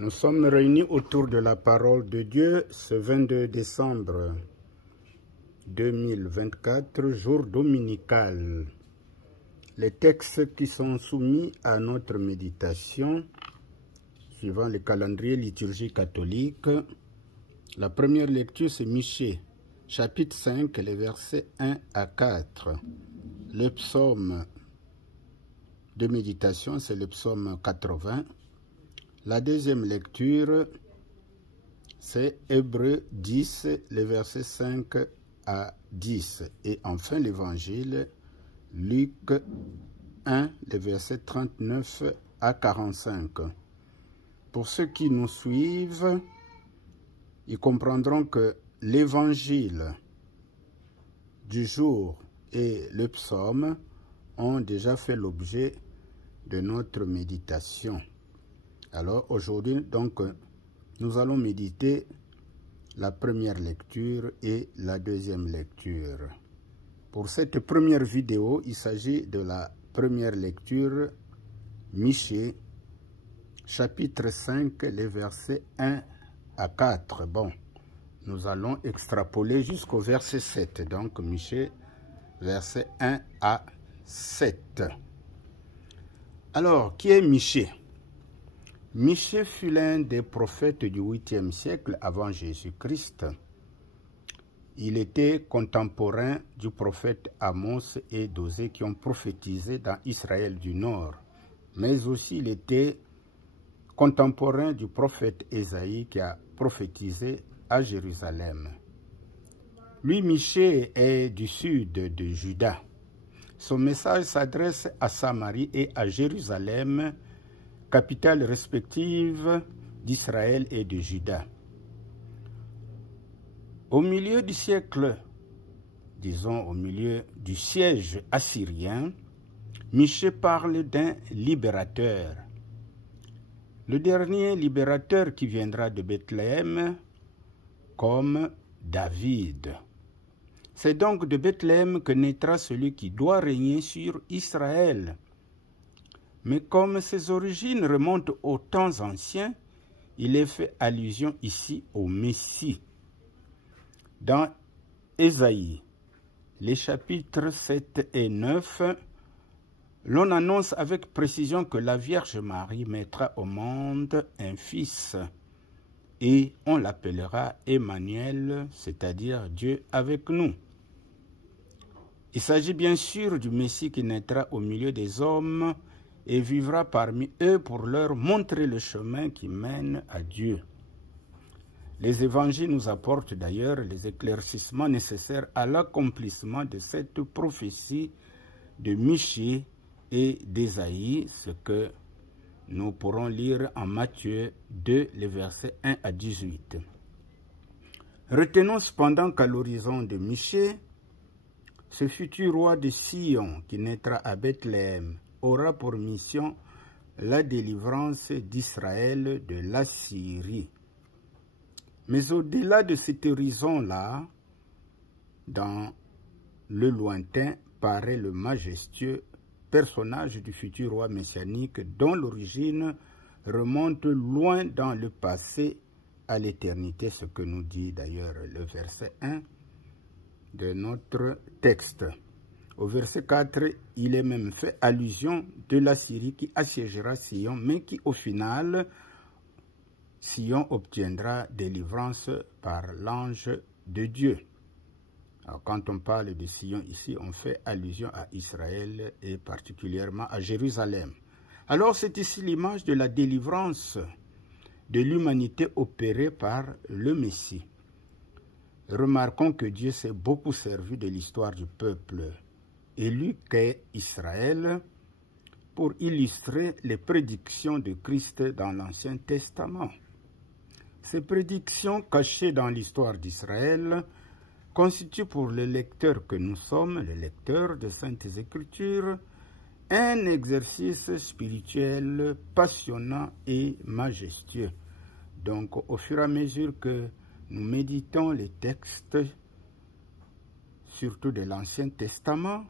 Nous sommes réunis autour de la parole de Dieu ce 22 décembre 2024, jour dominical. Les textes qui sont soumis à notre méditation, suivant le calendrier liturgique catholique, la première lecture c'est Michée, chapitre 5, les versets 1 à 4. Le psaume de méditation, c'est le psaume 80. La deuxième lecture, c'est Hébreux 10, les versets 5 à 10. Et enfin, l'évangile, Luc 1, les versets 39 à 45. Pour ceux qui nous suivent, ils comprendront que l'évangile du jour et le psaume ont déjà fait l'objet de notre méditation. Alors aujourd'hui, donc, nous allons méditer la première lecture et la deuxième lecture. Pour cette première vidéo, il s'agit de la première lecture, Michée, chapitre 5, les versets 1 à 4. Bon, nous allons extrapoler jusqu'au verset 7. Donc, Michée, versets 1 à 7. Alors, qui est Michée? Michée fut l'un des prophètes du 8e siècle avant Jésus-Christ. Il était contemporain du prophète Amos et d'Osée qui ont prophétisé dans Israël du Nord. Mais aussi il était contemporain du prophète Ésaïe qui a prophétisé à Jérusalem. Lui, Michée, est du sud de Juda. Son message s'adresse à Samarie et à Jérusalem, capitales respectives d'Israël et de Juda. Au milieu du siècle, disons au milieu du siège assyrien, Michée parle d'un libérateur. Le dernier libérateur qui viendra de Bethléem comme David. C'est donc de Bethléem que naîtra celui qui doit régner sur Israël. Mais comme ses origines remontent aux temps anciens, il est fait allusion ici au Messie. Dans Ésaïe, les chapitres 7 et 9, l'on annonce avec précision que la Vierge Marie mettra au monde un fils et on l'appellera Emmanuel, c'est-à-dire Dieu avec nous. Il s'agit bien sûr du Messie qui naîtra au milieu des hommes et vivra parmi eux pour leur montrer le chemin qui mène à Dieu. Les évangiles nous apportent d'ailleurs les éclaircissements nécessaires à l'accomplissement de cette prophétie de Michée et d'Ésaïe, ce que nous pourrons lire en Matthieu 2, les versets 1 à 18. Retenons cependant qu'à l'horizon de Michée, ce futur roi de Sion qui naîtra à Bethléem aura pour mission la délivrance d'Israël de l'Assyrie. Mais au-delà de cet horizon-là, dans le lointain, paraît le majestueux personnage du futur roi messianique dont l'origine remonte loin dans le passé à l'éternité, ce que nous dit d'ailleurs le verset 1 de notre texte. Au verset 4, il est même fait allusion de la Syrie qui assiégera Sion, mais qui au final, Sion obtiendra délivrance par l'ange de Dieu. Alors, quand on parle de Sion ici, on fait allusion à Israël et particulièrement à Jérusalem. Alors c'est ici l'image de la délivrance de l'humanité opérée par le Messie. Remarquons que Dieu s'est beaucoup servi de l'histoire du peuple élu qu'est Israël pour illustrer les prédictions de Christ dans l'Ancien Testament. Ces prédictions cachées dans l'histoire d'Israël constituent pour le lecteur que nous sommes, le lecteur de Saintes Écritures, un exercice spirituel passionnant et majestueux. Donc, au fur et à mesure que nous méditons les textes, surtout de l'Ancien Testament,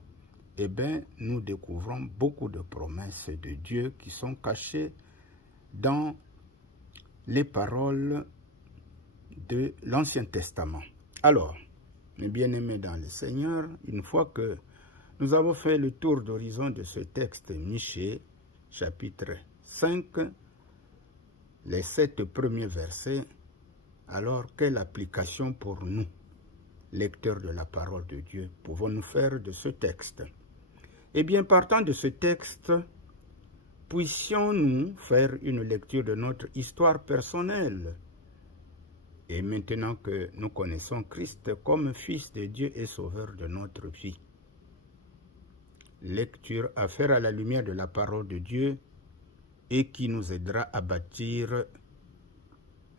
eh bien, nous découvrons beaucoup de promesses de Dieu qui sont cachées dans les paroles de l'Ancien Testament. Alors, mes bien-aimés dans le Seigneur, une fois que nous avons fait le tour d'horizon de ce texte, Michée, chapitre 5, les 7 premiers versets, alors quelle application pour nous, lecteurs de la parole de Dieu, pouvons-nous faire de ce texte? Eh bien, partant de ce texte, puissions-nous faire une lecture de notre histoire personnelle. Et maintenant que nous connaissons Christ comme Fils de Dieu et Sauveur de notre vie. Lecture à faire à la lumière de la parole de Dieu et qui nous aidera à bâtir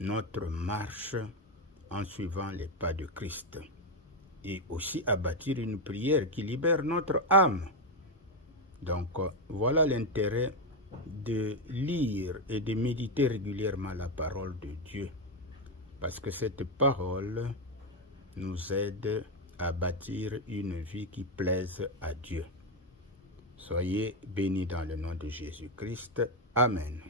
notre marche en suivant les pas de Christ. Et aussi à bâtir une prière qui libère notre âme. Donc voilà l'intérêt de lire et de méditer régulièrement la parole de Dieu. Parce que cette parole nous aide à bâtir une vie qui plaise à Dieu. Soyez bénis dans le nom de Jésus-Christ. Amen.